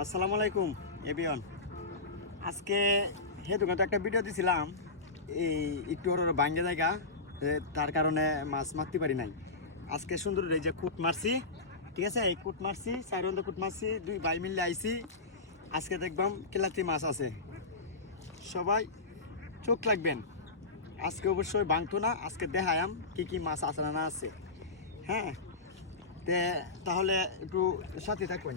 আসসালামু আলাইকুম এবিয়ন আজকে হে তো একটা ভিডিও দিছিলাম, এই একটু ওর ভাঙ্গে জায়গা তার কারণে মাছ মারতে পারি নাই। আজকে সুন্দর এই যে কুট মারছি, ঠিক আছে? এই কুট মারছি, চার কুট মারছি, দুই ভাই মিলে আইছি। আজকে দেখবাম কেলাতি মাছ আছে। সবাই চোখ লাগবেন আজকে অবশ্যই ভাঙতো না, আজকে দেখায়াম কি কি মাছ আছে না না আছে। হ্যাঁ? তে তাহলে একটু সাথে থাকবেন।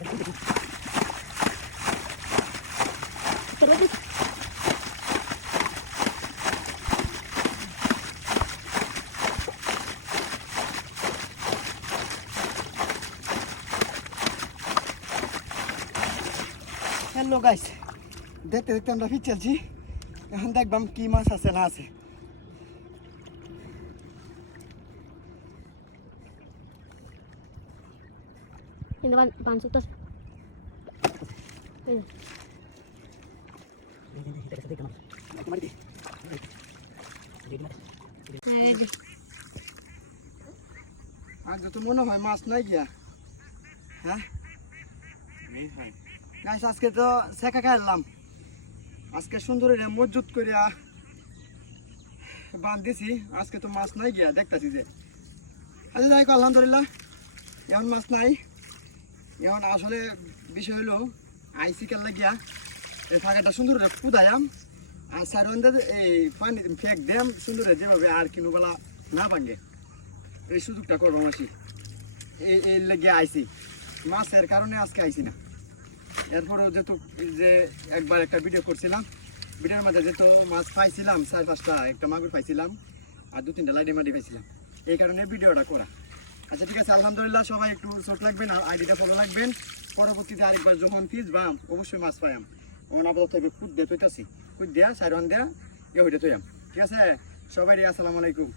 হ্যালো গাইস দেখতে দেখতে আমরা ফির চলছি এখন দেখবাম কি মাছ আছে না আছে Sutas. Ini. Nah, ini. আজ তো মনে হয় মাছ নাই গিয়া হ্যাঁ আজকে তো শেখা খাইলাম আজকে সুন্দর মজুত করিয়া বান্ধিছি আজকে তো মাছ নাই গিয়া দেখতাছি যে আচ্ছা যাই আলহামদুলিল্লাহ এখন মাছ নাই এখন আসলে বিষয় হলো, আইসি কেন লাগিয়া এই ফাঁকাটা সুন্দর কুদায়াম, আর সাইড এই পানি ফেক দেম সুন্দর যেভাবে আর কিনো বেলা না ভাঙে। এই সুযোগটা করব মাসি। এই এই লেগে আইসি। মাছের কারণে আজকে আইসি না। এরপরও যেহেতু যে একবার একটা ভিডিও করছিলাম, ভিডিওর মাঝে যেহেতু মাছ পাইছিলাম, চার পাঁচটা, একটা মাগুর পাইছিলাম, আর দু তিনটা লাইডি মাটি পাইছিলাম। এই কারণে ভিডিওটা করা। আচ্ছা ঠিক আছে, আলহামদুলিল্লাহ, সবাই একটু শর্ট লাগবেন আর আইডিটা ফলো রাখবেন পরবর্তীতে আরেকবার যখন ফিজ বা অবশ্যই মাছ পাইম ওখানে আপাতত কুদ দিয়ে তৈতাছি কুদ দেয়া, সাইরন দেয়া, এ হইতে তৈয়াম ঠিক আছে? সবাই আসসালামু আলাইকুম।